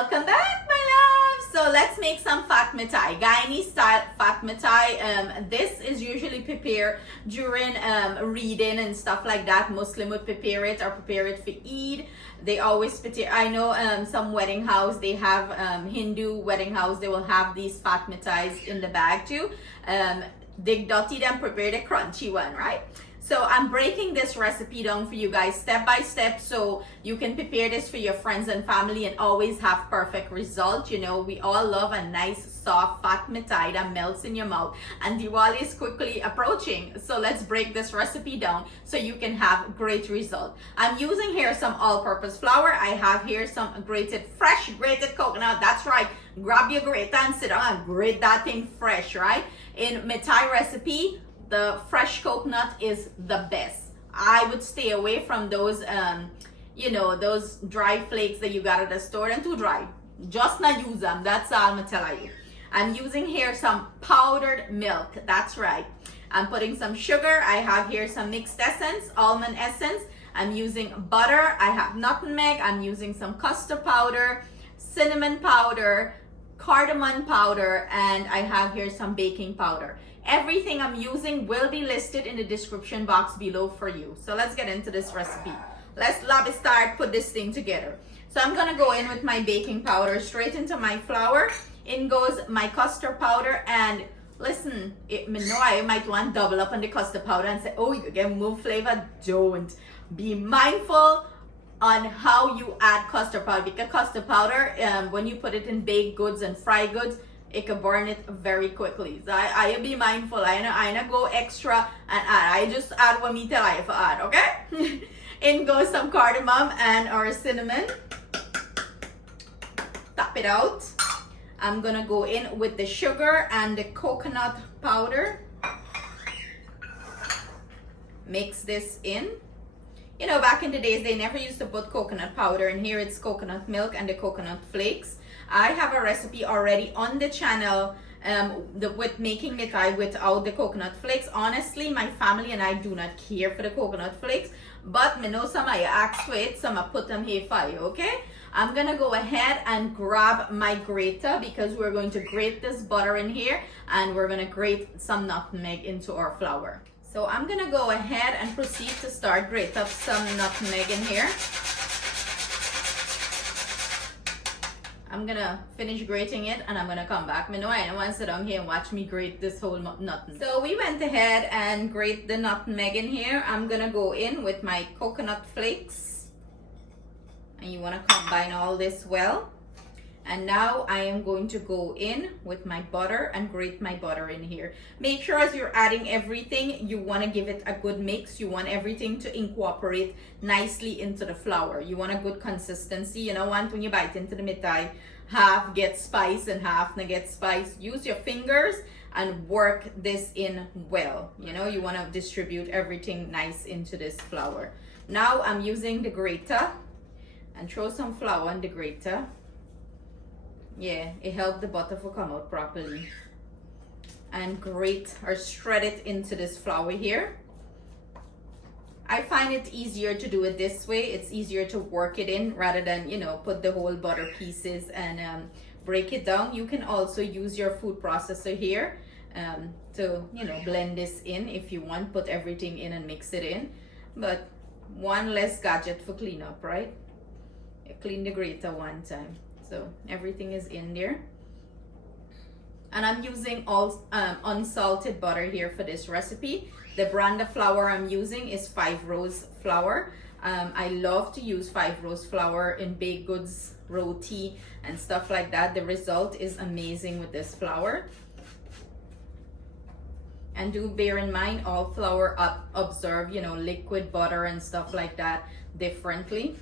Welcome back, my love. So let's make some fat mithai, Guyanese style fat mithai. This is usually prepared during reading and stuff like that. Muslim would prepare it or prepare it for Eid. They always prepare. I know some wedding house, they have Hindu wedding house, they will have these fat mithais in the bag too. They dirty them, prepare the crunchy one, right? So I'm breaking this recipe down for you guys step by step so you can prepare this for your friends and family and always have perfect results. You know, we all love a nice soft fat mithai that melts in your mouth, and Diwali is quickly approaching. So let's break this recipe down so you can have great result. I'm using here some all-purpose flour. I have here some fresh grated coconut. That's right. Grab your grater and sit down and grate that thing fresh, right? In mithai recipe, the fresh coconut is the best. I would stay away from those those dry flakes that you got at the store and too dry. Just not use them. That's all I'm gonna tell you. I'm using here some powdered milk. That's right. I'm putting some sugar. I have here some mixed essence, almond essence. I'm using butter. I have nutmeg. I'm using some custard powder, cinnamon powder, cardamom powder, and I have here some baking powder. Everything I'm using will be listed in the description box below for you. So let's get into this recipe. Let's start, put this thing together. So I'm gonna go in with my baking powder straight into my flour. In goes my custard powder, and listen, I might want to double up on the custard powder and say, oh, you get more flavor. Don't. Be mindful on how you add custard powder, because custard powder, when you put it in baked goods and fried goods, it can burn it very quickly. So I be mindful. I not go extra and add. I just add what me tell I for add, okay? In goes some cardamom and or cinnamon. Tap it out. I'm gonna go in with the sugar and the coconut powder. Mix this in. You know, back in the days, they never used to put coconut powder in here. It's coconut milk and the coconut flakes. I have a recipe already on the channel with making mithai without the coconut flakes. Honestly, my family and I do not care for the coconut flakes, but me know some of you ask for it, some I put them here for you, okay? I'm gonna go ahead and grab my grater because we're going to grate this butter in here, and we're gonna grate some nutmeg into our flour. So I'm gonna go ahead and proceed to start grate up some nutmeg in here. I'm gonna finish grating it and I'm gonna come back. I know I don't want to sit down here and watch me grate this whole nutmeg. So we went ahead and grate the nutmeg in here. I'm gonna go in with my coconut flakes. And you wanna combine all this well. And now I am going to go in with my butter and grate my butter in here. Make sure as you're adding everything, you want to give it a good mix. You want everything to incorporate nicely into the flour. You want a good consistency. You don't want when you bite into the mithai, half get spice and half not get spice. Use your fingers and work this in well. You know, you want to distribute everything nice into this flour. Now I'm using the grater and throw some flour on the grater. Yeah, it helped the butter to come out properly. And grate or shred it into this flour here. I find it easier to do it this way. It's easier to work it in rather than, you know, put the whole butter pieces and break it down. You can also use your food processor here to, you know, blend this in if you want. Put everything in and mix it in. But one less gadget for cleanup, right? Clean the grater one time. So everything is in there. And I'm using all unsalted butter here for this recipe. The brand of flour I'm using is 5 Rose flour. I love to use 5 Rose flour in baked goods, roti and stuff like that. The result is amazing with this flour. And do bear in mind, all flour absorb, you know, liquid butter and stuff like that differently.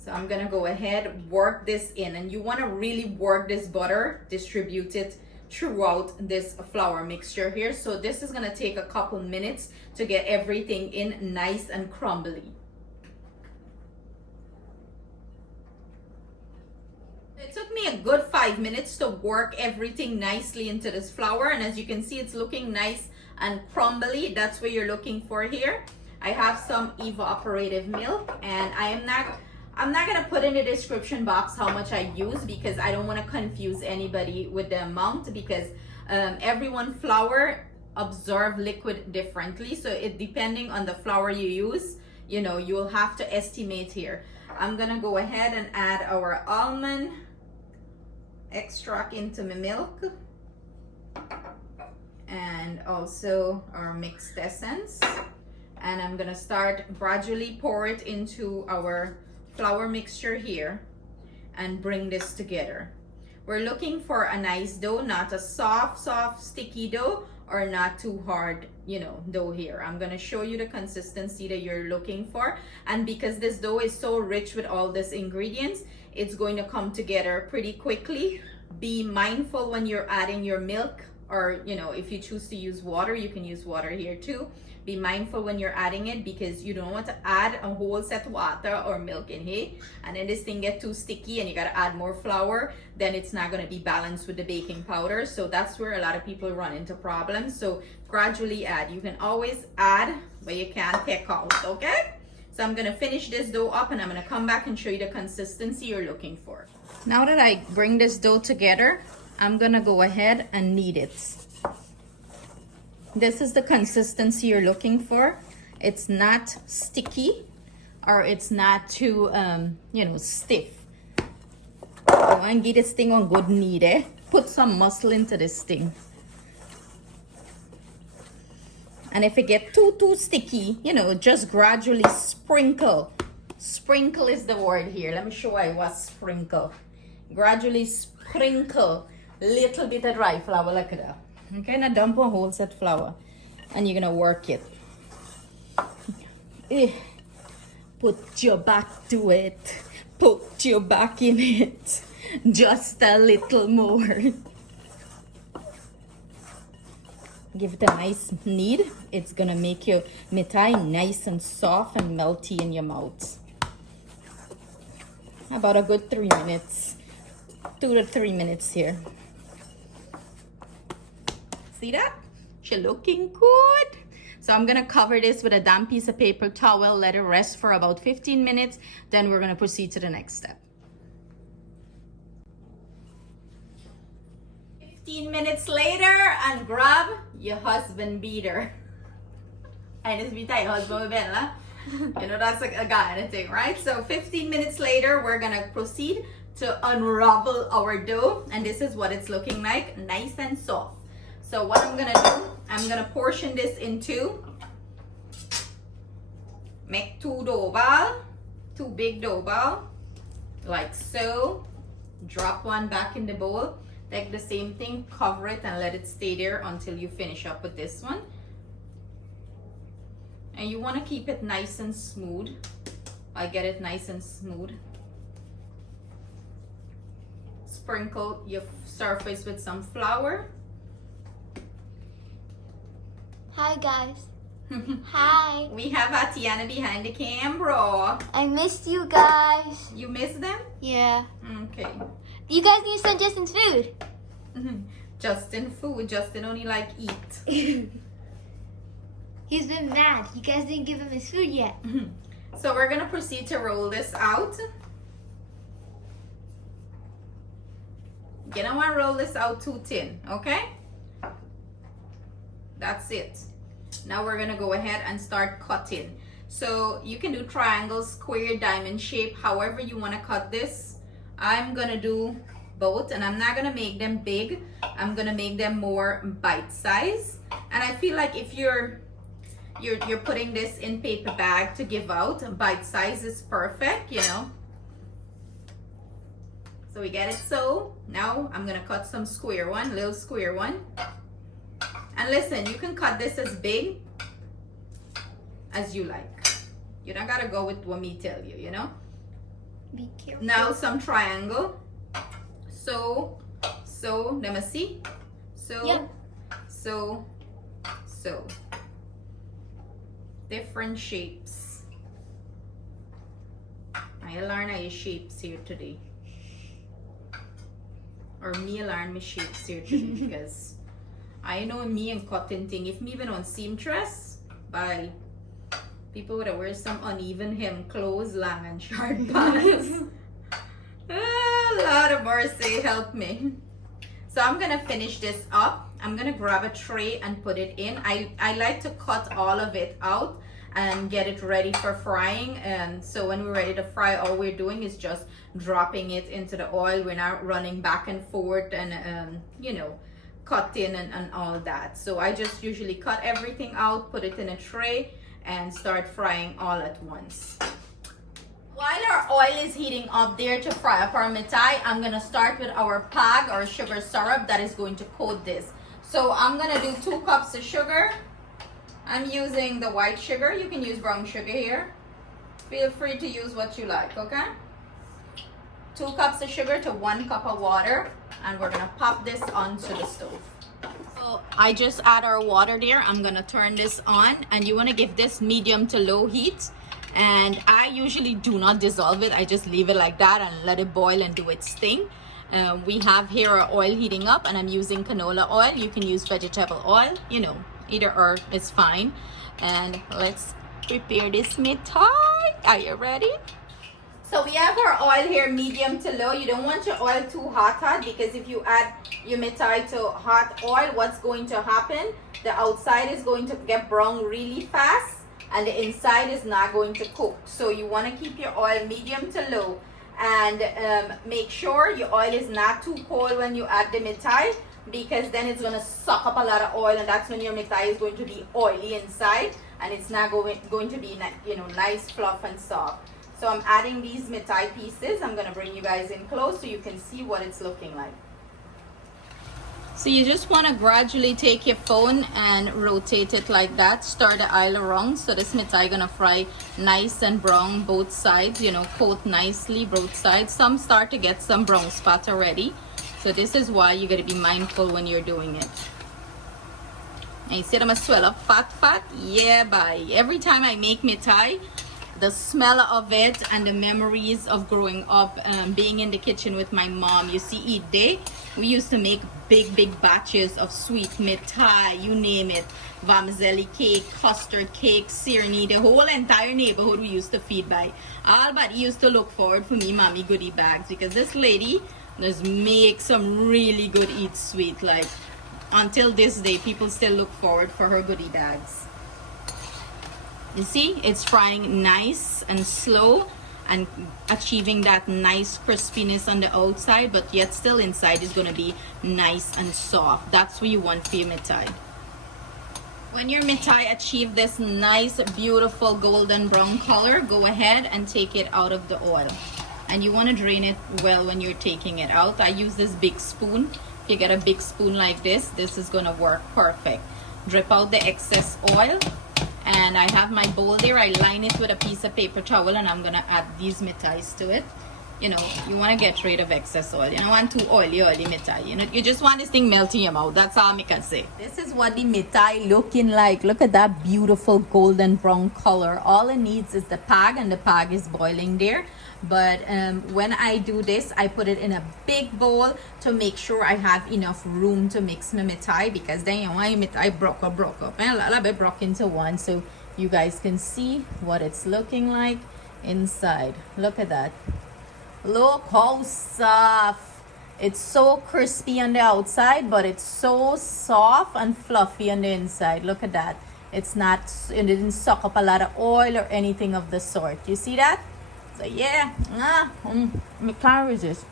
So I'm gonna go ahead, work this in, and you wanna really work this butter, distribute it throughout this flour mixture here. So this is gonna take a couple minutes to get everything in nice and crumbly. It took me a good 5 minutes to work everything nicely into this flour, and as you can see, it's looking nice and crumbly. That's what you're looking for here. I have some evaporated milk, and I'm not gonna put in the description box how much I use because I don't want to confuse anybody with the amount, because everyone flour absorb liquid differently. So it depending on the flour you use, you know, you'll have to estimate here. I'm gonna go ahead and add our almond extract into my milk, and also our mixed essence, and I'm gonna start gradually pour it into our flour mixture here and bring this together. We're looking for a nice dough, not a soft sticky dough, or not too hard, you know, dough here. I'm gonna show you the consistency that you're looking for, and because this dough is so rich with all these ingredients, it's going to come together pretty quickly. Be mindful when you're adding your milk, or you know, if you choose to use water, you can use water here too. Be mindful when you're adding it, because you don't want to add a whole set of water or milk in here and then this thing get too sticky and you got to add more flour, then it's not going to be balanced with the baking powder. So that's where a lot of people run into problems. So gradually add. You can always add, but you can't take out. Okay, so I'm going to finish this dough up and I'm going to come back and show you the consistency you're looking for. Now that I bring this dough together, I'm going to go ahead and knead it. This is the consistency you're looking for. It's not sticky or it's not too you know, stiff. Go and get this thing on good knead, eh? Put some muscle into this thing. And if it get too sticky, you know, just gradually sprinkle. Sprinkle is the word here. Let me show you what sprinkle. Gradually sprinkle little bit of dry flour like that. Okay, now dump a whole set flour and you're gonna work it. Put your back to it. Put your back in it. Just a little more. Give it a nice knead. It's gonna make your mithai nice and soft and melty in your mouth. About a good 3 minutes. 2 to 3 minutes here. See that? She's looking good. So I'm gonna cover this with a damp piece of paper towel, let it rest for about 15 minutes. Then we're gonna proceed to the next step. 15 minutes later, and grab your husband beater. And it's Mithai husband bella. You know, that's like a guy and a thing, right? So 15 minutes later, we're gonna proceed to unravel our dough. And this is what it's looking like, nice and soft. So what I'm gonna do, I'm gonna portion this in two. Make two dough ball, two big dough ball, like so. Drop one back in the bowl. Take the same thing, cover it and let it stay there until you finish up with this one. And you wanna keep it nice and smooth. I get it nice and smooth. Sprinkle your surface with some flour. Hi guys. Hi. We have Atiana behind the camera. I missed you guys. You miss them? Yeah. Okay. You guys need to send Justin's food. Justin food. Justin only like eat. He's been mad. You guys didn't give him his food yet. So we're gonna proceed to roll this out. You don't want to roll this out too thin, okay? That's it. Now we're gonna go ahead and start cutting. So you can do triangle, square, diamond shape, however you want to cut this. I'm gonna do both, and I'm not gonna make them big. I'm gonna make them more bite size. And I feel like if you're putting this in paper bag to give out, bite size is perfect, you know. So we get it. So now I'm gonna cut some square one, little square one. And listen, you can cut this as big as you like. You don't gotta go with what me tell you, you know. Be careful. Now some triangle. So, let me see. So, yeah. So. Different shapes. I learn your shapes here today. Or me learn my shapes here today because I know me and cutting thing. If me even on seamstress, bye. People would wear some uneven hem clothes, long and short pants. Lord of mercy, help me. So I'm gonna finish this up. I'm gonna grab a tray and put it in. I like to cut all of it out and get it ready for frying. And so when we're ready to fry, all we're doing is just dropping it into the oil. We're not running back and forth and you know, cutting and all that. So I just usually cut everything out, put it in a tray, and start frying all at once. While our oil is heating up there to fry up our mithai, I'm gonna start with our pag or sugar syrup that is going to coat this. So I'm gonna do 2 cups of sugar. I'm using the white sugar. You can use brown sugar here. Feel free to use what you like, okay? 2 cups of sugar to 1 cup of water, and we're gonna pop this onto the stove. So I just add our water there. I'm gonna turn this on, and you wanna give this medium to low heat. And I usually do not dissolve it. I just leave it like that and let it boil and do its thing. We have here our oil heating up, and I'm using canola oil. You can use vegetable oil, you know, either or is fine. And let's prepare this mithai. Are you ready? So we have our oil here medium to low. You don't want your oil too hot because if you add your mithai to hot oil, what's going to happen? The outside is going to get brown really fast and the inside is not going to cook. So you want to keep your oil medium to low, and make sure your oil is not too cold when you add the mithai, because then it's going to suck up a lot of oil, and that's when your mithai is going to be oily inside and it's not going to be, you know, nice fluff and soft. So I'm adding these mithai pieces. I'm going to bring you guys in close so you can see what it's looking like. So you just want to gradually take your phone and rotate it like that. Stir the oil around. So this mithai gonna fry nice and brown both sides, you know, coat nicely both sides. Some start to get some brown spot already. So this is why you gotta be mindful when you're doing it. And you see them a swell up fat? Yeah, bye. Every time I make mithai, the smell of it and the memories of growing up, being in the kitchen with my mom. You see, each day we used to make big batches of sweet mithai, you name it, vermicelli cake, custard cake, sirni, the whole entire neighborhood we used to feed by. All but used to look forward for me mommy goodie bags, because this lady does make some really good eat sweet. Like until this day, people still look forward for her goodie bags. You see, it's frying nice and slow and achieving that nice crispiness on the outside, but yet still inside is going to be nice and soft. That's what you want for your mithai. When your mithai achieve this nice, beautiful golden brown color, go ahead and take it out of the oil. And you want to drain it well when you're taking it out. I use this big spoon. If you get a big spoon like this is going to work perfect. Drip out the excess oil. And I have my bowl there. I line it with a piece of paper towel, and I'm gonna add these mithais to it. You know, you want to get rid of excess oil. You don't want too oily mithai. You know, you just want this thing melt in your mouth. That's all I can say. This is what the mithai looking like. Look at that beautiful golden brown color. All it needs is the pag, and the pag is boiling there. But when I do this, I put it in a big bowl to make sure I have enough room to mix my mithai, because then you want your mithai broke up and a little bit broke into one, so you guys can see what it's looking like inside. Look at that. Look how soft. It's so crispy on the outside, but it's so soft and fluffy on the inside. Look at that. It's not, it didn't suck up a lot of oil or anything of the sort. You see that? So yeah, I can't resist.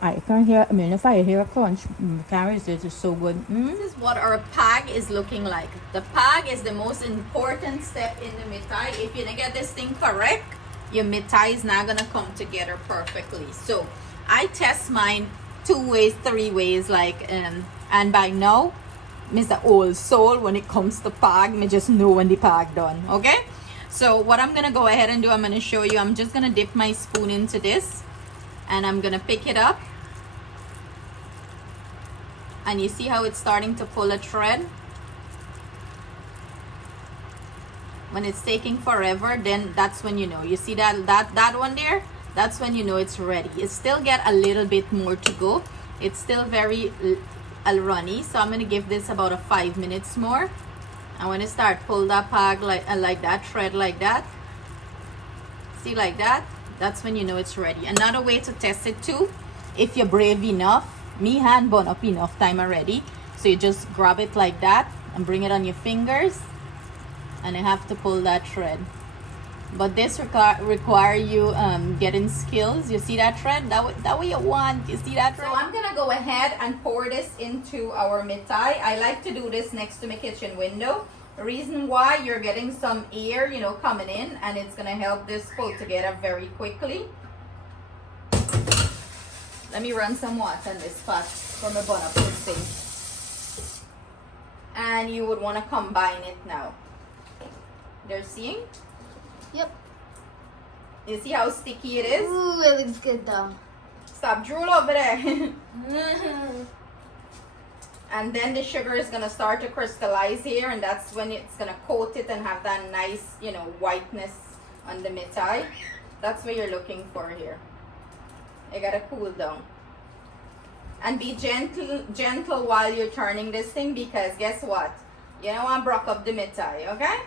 I can hear, I mean, if I hear a crunch, I can't resist. It's so good. This is what our pag is looking like. The pag is the most important step in the mithai. If you don't get this thing correct, your mithai is not gonna come together perfectly. So I test mine 2 ways, 3 ways, like, and by now, Mr. Old Soul, when it comes to pag, me just know when the pag done, okay? So what I'm gonna go ahead and do, I'm gonna show you. I'm just gonna dip my spoon into this, and I'm gonna pick it up. And you see how it's starting to pull a thread? When it's taking forever, then that's when you know. You see that one there? That's when you know it's ready. It still get a little bit more to go. It's still very runny, so I'm gonna give this about 5 minutes more. And when you start, pull that peg like that, thread like that. See, like that? That's when you know it's ready. Another way to test it too, if you're brave enough, me hand burn up enough time already. So you just grab it like that and bring it on your fingers, and you have to pull that thread. But this require you getting skills. You see that thread? That way you want. You see that thread? So I'm gonna go ahead and pour this into our mithai. I like to do this next to my kitchen window. The reason why, you're getting some air, you know, coming in, and it's gonna help this pull together very quickly. Let me run some water in this pot from a bun up this thing. And you would want to combine it now. They're seeing? Yep. You see how sticky it is? Ooh, it looks good though. Stop drool over there. And then the sugar is gonna start to crystallize here, and that's when it's gonna coat it and have that nice, you know, whiteness on the mithai. That's what you're looking for here. You gotta cool down. And be gentle while you're turning this thing, because guess what? You don't want to broke up the mithai, okay?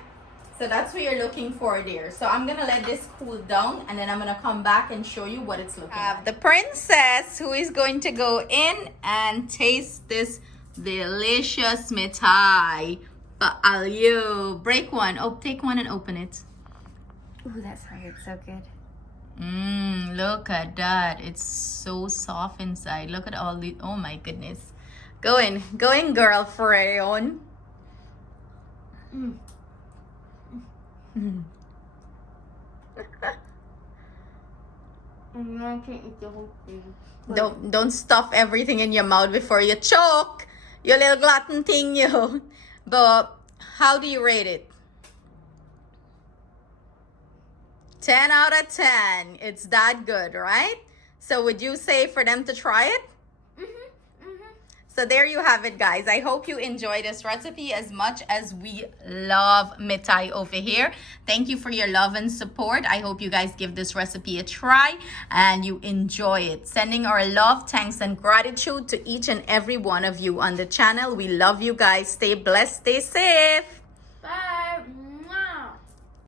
So that's what you're looking for there. So I'm gonna let this cool down, and then I'm gonna come back and show you what it's looking like. The princess who is going to go in and taste this delicious mithai. But I'll you break one. Oh, take one and open it. Ooh, that sounded so good. Look at that. It's so soft inside. Look at all the, oh my goodness. Go in, girlfriend. I can't eat the whole thing. Don't stuff everything in your mouth before you choke. You little glutton thing, you. But how do you rate it? 10 out of 10. It's that good, right? So would you say for them to try it? So there you have it, guys. I hope you enjoy this recipe as much as we love mithai over here. Thank you for your love and support. I hope you guys give this recipe a try and you enjoy it. Sending our love, thanks, and gratitude to each and every one of you on the channel. We love you guys. Stay blessed, stay safe.